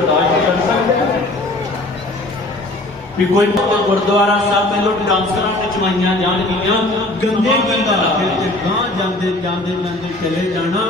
ਬਰਦਾਸ਼ਤ ਕਰ ਸਕਦਾ ਵੀ ਕੋਈ ਭਾਵੇਂ ਗੁਰਦੁਆਰਾ ਸਾਹਿਬ ਪਹਿਲੋਂ ਡਾਂਸਰਾਂ ਨਚਵਾਈਆਂ ਜਾਣਗੀਆਂ, ਗੰਦੇ ਗੰਦਾ ਫਿਰ ਤੇ ਗਾਂ ਜਾਂਦੇ ਜਾਂਦੇ ਜਾਂਦੇ ਚਲੇ ਜਾਣਾ,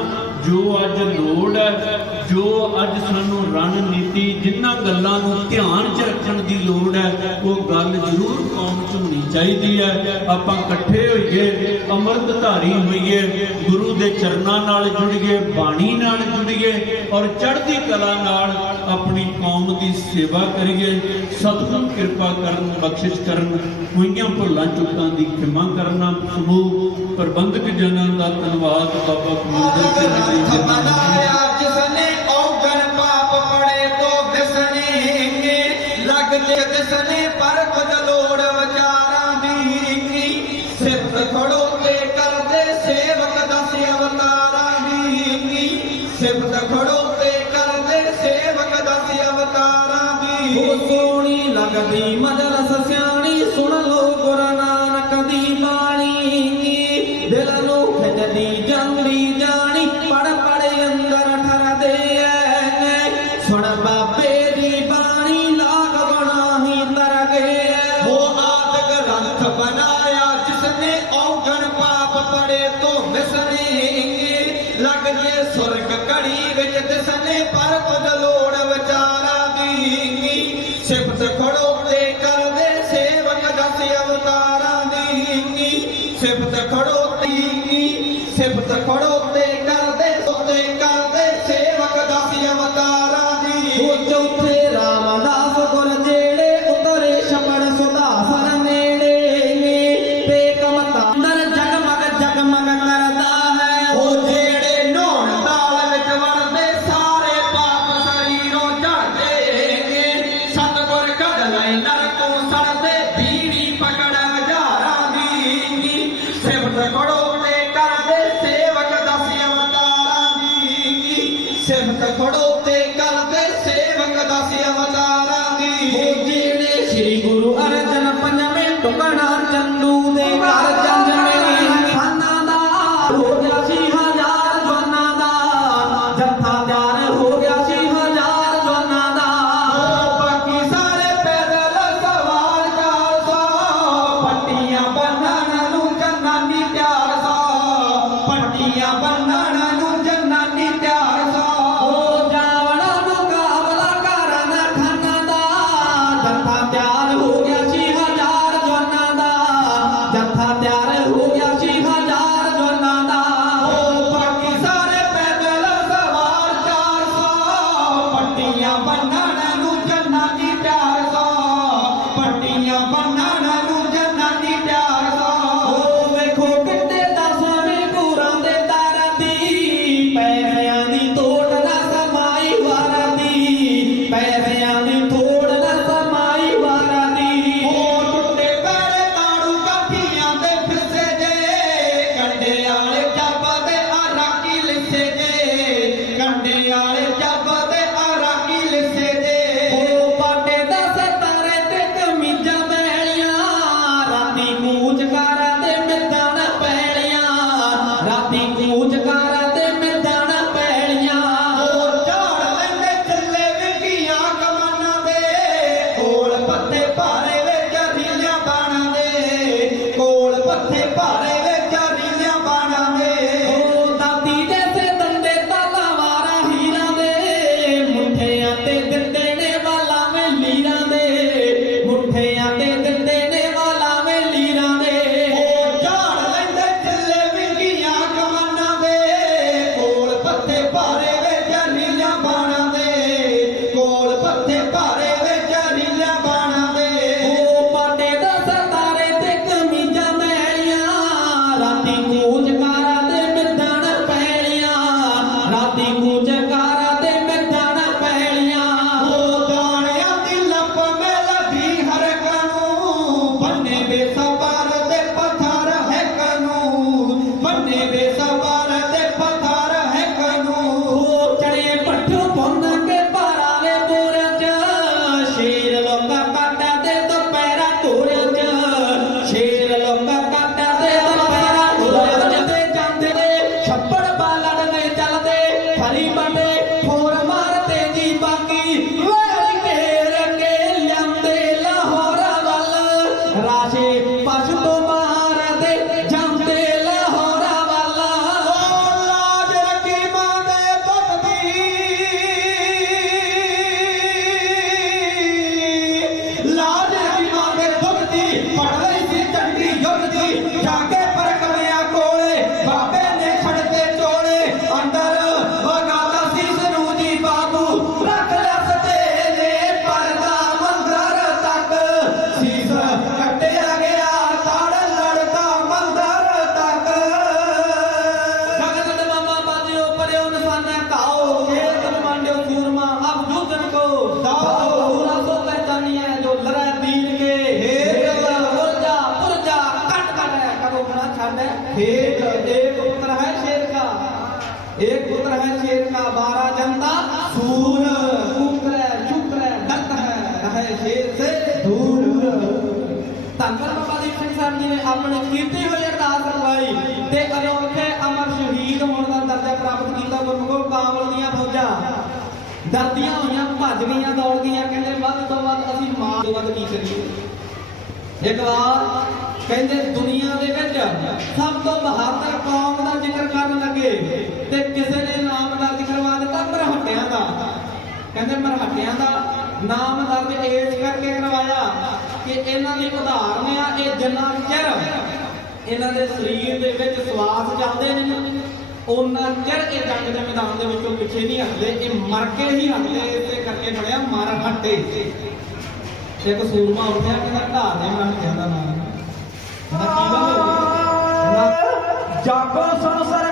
ਜੋ ਅੱਜ ਲੋੜ ਹੈ ਜੋ ਅੱਜ ਸਾਨੂੰ ਰਣਨੀਤੀ ਜਿਨ੍ਹਾਂ ਗੱਲਾਂ ਨੂੰ ਧਿਆਨ 'ਚ ਰੱਖਣ ਦੀ ਲੋੜ ਹੈ, ਉਹ ਗੱਲ ਜ਼ਰੂਰ ਕੌਮ 'ਚ ਹੋਣੀ ਚਾਹੀਦੀ ਹੈ। ਆਪਾਂ ਇਕੱਠੇ ਹੋਈਏ, ਅੰਮ੍ਰਿਤਧਾਰੀ ਹੋਈਏ, ਗੁਰੂ ਦੇ ਚਰਨਾਂ ਨਾਲ ਜੁੜੀਏ, ਬਾਣੀ ਨਾਲ ਜੁੜੀਏ ਔਰ ਚੜ੍ਹਦੀ ਕਲਾ ਨਾਲ ਆਪਣੀ ਕੌਮ ਦੀ ਸੇਵਾ ਕਰੀਏ। ਸਤਿਗੁਰੂ ਕਿਰਪਾ ਕਰਨ, ਬਖਸ਼ਿਸ਼ ਕਰਨ, ਹੋਈਆਂ ਭੁੱਲਾਂ ਚੁੱਕਾਂ ਦੀ ਖਿਮਾ ਕਰਨਾ ਸਮੂਹ ਪ੍ਰਬੰਧਕ ਜਨਾਂ ਦਾ ਧੰਨਵਾਦ। ਬਾਬਾ ਕਮਿੰਦਰ ਸਿੰਘ ਜੀ ਗ੍ਰੰਥ ਦਾ ਖੇਤ ਸੇ ਦੂਰ ਧੰਗਰ ਬਾਬਾ ਦੀਪ ਸਿੰਘ ਸਾਹਿਬ ਜੀ ਨੇ ਆਪਣੇ ਕੀਤੀ ਹੋਈ ਅਰਦਾਸ ਰਵਾਈ ਤੇ ਅਨੋਖੇ ਅਮਰ ਸ਼ਹੀਦ ਹੋਣ ਦਾ ਦਰਜਾ ਪ੍ਰਾਪਤ ਕੀਤਾ ਗੁਰਮੁਖੋ ਕਾਬਲ ਦੀਆਂ ਫੌਜਾਂ ਦਰਦੀਆਂ ਹੋਈਆਂ, ਭੱਜ ਗਈਆਂ, ਦੌੜ ਗਈਆਂ, ਕਹਿੰਦੇ ਵੱਧ ਤੋਂ ਵੱਧ ਅਸੀਂ ਮਾਂ ਤੋਂ ਵੱਧ ਕੀ ਕਰੀਏ? ਇੱਕ ਵਾਰ ਕਹਿੰਦੇ ਦੁਨੀਆ ਦੇ ਵਿੱਚ ਸਭ ਤੋਂ ਬਹਾਦਰ ਕੌਮ ਦਾ ਜ਼ਿਕਰ ਕਰਨ ਲੱਗੇ ਤੇ ਕਿਸੇ ਨੇ ਨਾਮ ਦਰਜ ਕਰਵਾ ਦਿੱਤਾ ਮਰਹੱਟਿਆਂ ਦਾ। ਕਹਿੰਦੇ ਮਰਹੱਟਿਆਂ ਦਾ ਨਾਮ ਦਰਜ ਇਸ ਕਰਕੇ ਕਰਵਾਇਆ ਕਿ ਇਹਨਾਂ ਦੀ ਉਦਾਹਰਨ ਆ, ਇਹ ਜਿੰਨਾ ਚਿਰ ਇਹਨਾਂ ਦੇ ਸਰੀਰ ਦੇ ਵਿੱਚ ਸਵਾਸ ਚੱਲਦੇ ਨੇ ਉਹਨਾਂ ਚਿਰ ਇਹ ਜੰਗ ਦੇ ਮੈਦਾਨ ਦੇ ਵਿੱਚੋਂ ਪਿੱਛੇ ਨਹੀਂ ਹਟਦੇ, ਇਹ ਮਰ ਕੇ ਹੀ ਹਟਦੇ, ਇਸੇ ਕਰਕੇ ਬਣਿਆ ਮਰ ਹਟੇ। ਇੱਕ ਸੂਰਮਾ ਉੱਠਿਆ, ਕਹਿੰਦਾ ਢਾਹ ਦੇ ਮਨ ਜਾਂਦਾ ਨਾ ਨਾ ਸੰਸਾਰ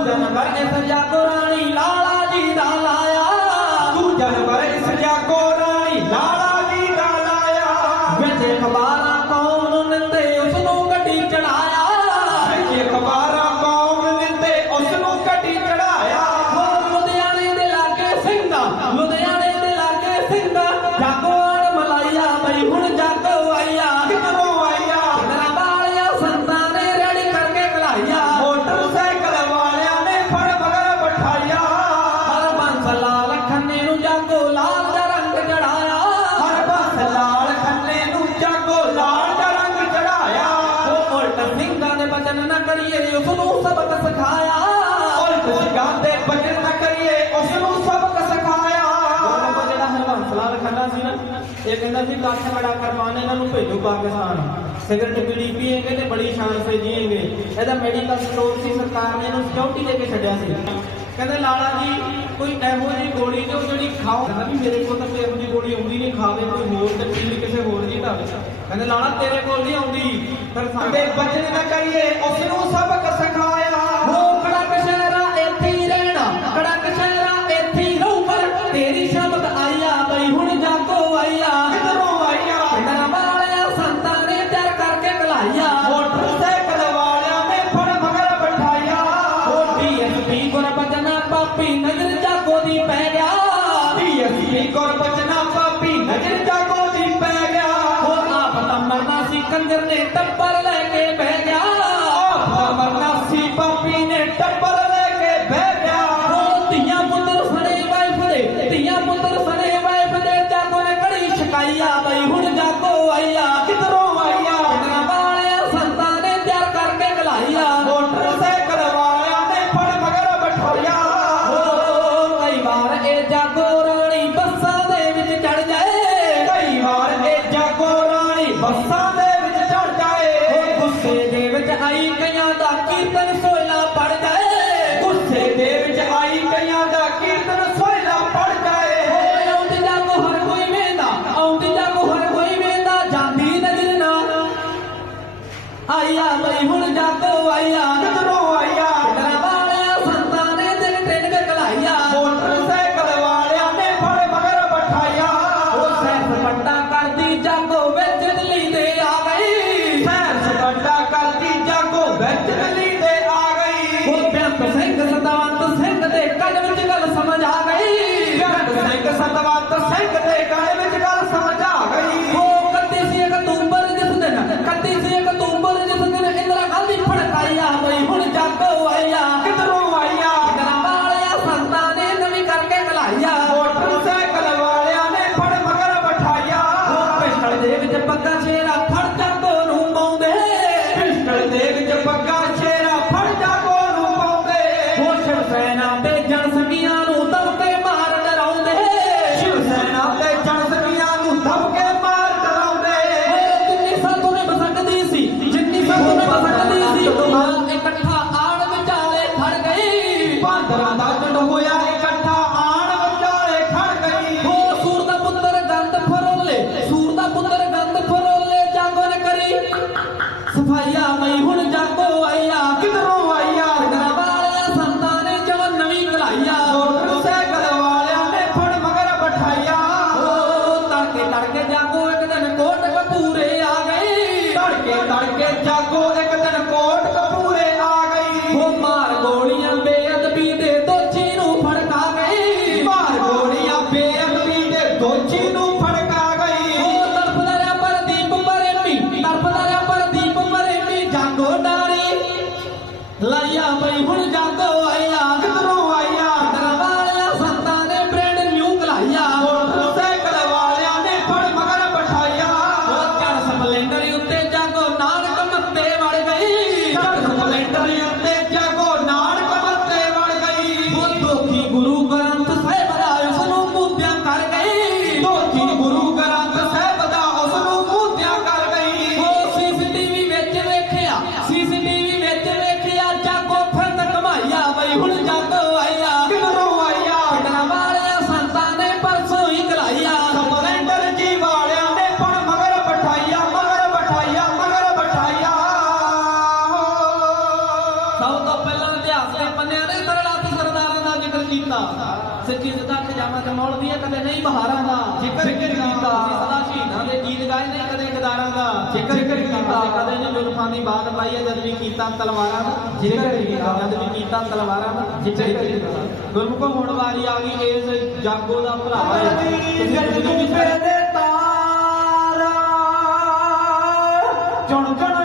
Muda, mas vai nessa. ਕਹਿੰਦਾ ਸੀ ਕੱਖ ਬੜਾ ਫਰਮਾਨ ਇਹਨਾਂ ਨੂੰ ਭੇਜੋ ਪਾਕਿਸਤਾਨ। ਸਿਗਰਟ ਪੀੜੀ ਪੀਏਗੇ ਤੇ ਬੜੀ ਸ਼ਾਨ ਸੇ ਜੀਏਗੇ। ਇਹਦਾ ਮੈਡੀਕਲ ਸਟੋਰ ਸੀ, ਸਰਕਾਰ ਨੇ ਇਹਨੂੰ ਸਿਕਿਉਰਿਟੀ ਦੇ ਕੇ ਛੱਡਿਆ ਸੀ। ਕਹਿੰਦਾ, ਲਾਲਾ ਜੀ, ਕੋਈ ਇਹੋ ਜਿਹੀ ਗੋਲੀ ਜੋ ਜਿਹੜੀ ਖਾਓ। ਕਹਿੰਦਾ ਵੀ ਮੇਰੇ ਕੋਲ ਤਾਂ ਇਹੋ ਜਿਹੀ ਗੋਲੀ ਆਉਂਦੀ ਨਹੀਂ, ਖਾਵੇ ਕੋਈ ਹੋਰ ਤੇ ਪੀਲੀ ਕਿਸੇ ਹੋਰ ਦੀ ਢਾਵੇ ਕਹਿੰਦਾ, ਲਾਲਾ, ਤੇਰੇ ਕੋਲ ਨਹੀਂ ਆਉਂਦੀ। ਫਿਰ ਸਾਡੇ ਬਚਨ ਨਾ ਕਰੀਏ ਉਸ ਨੂੰ ਸਬਕ ਸਿਖਾਇਆ 哎呀！ਨਹੀਂ ਬਹਾਰਾਂ ਦਾ ਜ਼ਿਕਰ ਕੀਤਾ ਸਦਾ ਸ਼ਹੀਦਾਂ ਦੇ ਗੀਤ ਗਾਏ ਨਹੀਂ ਕਦੇ ਗਦਾਰਾਂ ਦਾ ਜ਼ਿਕਰ ਕੀਤਾ। ਕਦੇ ਨਹੀਂ ਲੁਲਫਾਂ ਦੀ ਬਾਤ ਪਾਈ ਹੈ ਜਦ ਵੀ ਕੀਤਾ ਤਲਵਾਰਾਂ ਦਾ ਜ਼ਿਕਰ ਕੀਤਾ। ਜਦ ਵੀ ਕੀਤਾ ਤਲਵਾਰਾਂ ਦਾ ਜ਼ਿਕਰ ਕੀਤਾ। ਗੁਰਮੁਖੋ ਹੁਣ ਵਾਰੀ ਆ ਗਈ ਇਸ ਜਾਗੋ ਦਾ ਭਰਾ। ਹੈ ਜੱਟ ਤਾਰਾ। ਚੁਣ ਚੁਣ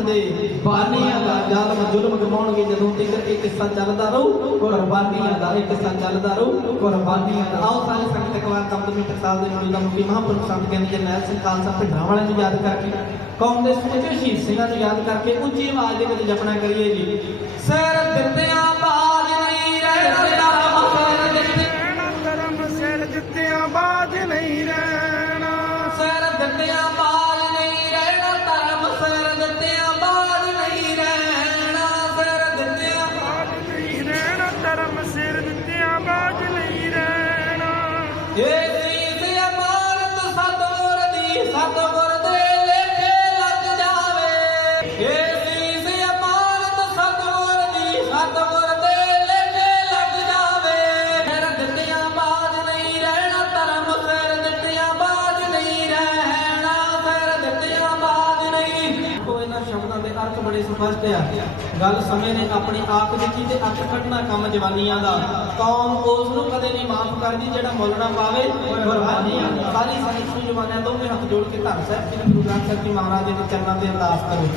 ਦੇ ਬਾਨੀਆਂ ਦਾ ਜ਼ਾਲਮ ਜ਼ੁਲਮ ਕਮਾਉਣਗੇ ਜਦੋਂ ਤੱਕ ਇਹ ਕਿੱਸਾ ਚੱਲਦਾ ਰਹੂ, ਕੁਰਬਾਨੀਆਂ ਦਾ ਇਹ ਕਿੱਸਾ ਚੱਲਦਾ ਰਹੂ, ਕੁਰਬਾਨੀਆਂ ਦਾ। ਆਓ ਸਾਰੇ ਸੰਗਤ ਇਕਵਾਰ ਕੰਪਨੀ ਟਕਸਾਲ ਦੇ ਮੁੱਲ ਦਾ ਮੁਖੀ ਮਹਾਂਪੁਰਖ ਸੰਤ ਕਹਿੰਦੇ ਜਰਨੈਲ ਸਿੰਘ ਖਾਲਸਾ ਭਿੰਡਰਾਂ ਵਾਲਿਆਂ ਨੂੰ ਯਾਦ ਕਰਕੇ ਕੌਮ ਦੇ ਸੁਚੇ ਸ਼ਹੀਦ ਸਿੰਘਾਂ ਨੂੰ ਯਾਦ ਕਰਕੇ ਉੱਚੀ ਆਵਾਜ਼ ਦੇ ਵਿੱਚ ਜਪਣਾ ਕਰੀਏ ਜੀ। ਸਰ ਦਿੱਤਿਆਂ ਬਾਜ ਨਹੀਂ ਰਹਿ ਤੇਰਾ ਗੱਲ ਸਮੇਂ ਨੇ ਆਪਣੀ ਆਖ ਦਿੱਤੀ ਤੇ ਅੱਖ ਕੱਢਣਾ ਕੰਮ ਜਵਾਨੀਆਂ ਦਾ। ਕੌਮ ਉਸ ਨੂੰ ਕਦੇ ਨਹੀਂ ਮਾਫ ਕਰਦੀ ਜਿਹੜਾ ਮੁੱਲ ਨਾ ਪਾਵੇ ਕੁਰਬਾਨੀਆਂ ਸਾਰੀ ਸੰਗਤ ਨੂੰ ਜਵਾਨਾਂ ਦੋਵੇਂ ਹੱਥ ਜੋੜ ਕੇ ਧੰਨ ਸਾਹਿਬ ਜੀ ਗੁਰੂ ਗ੍ਰੰਥ ਸਾਹਿਬ ਜੀ ਮਹਾਰਾਜ ਦੇ ਚਰਨਾਂ ਤੇ ਅਰਦਾਸ ਕਰੋ।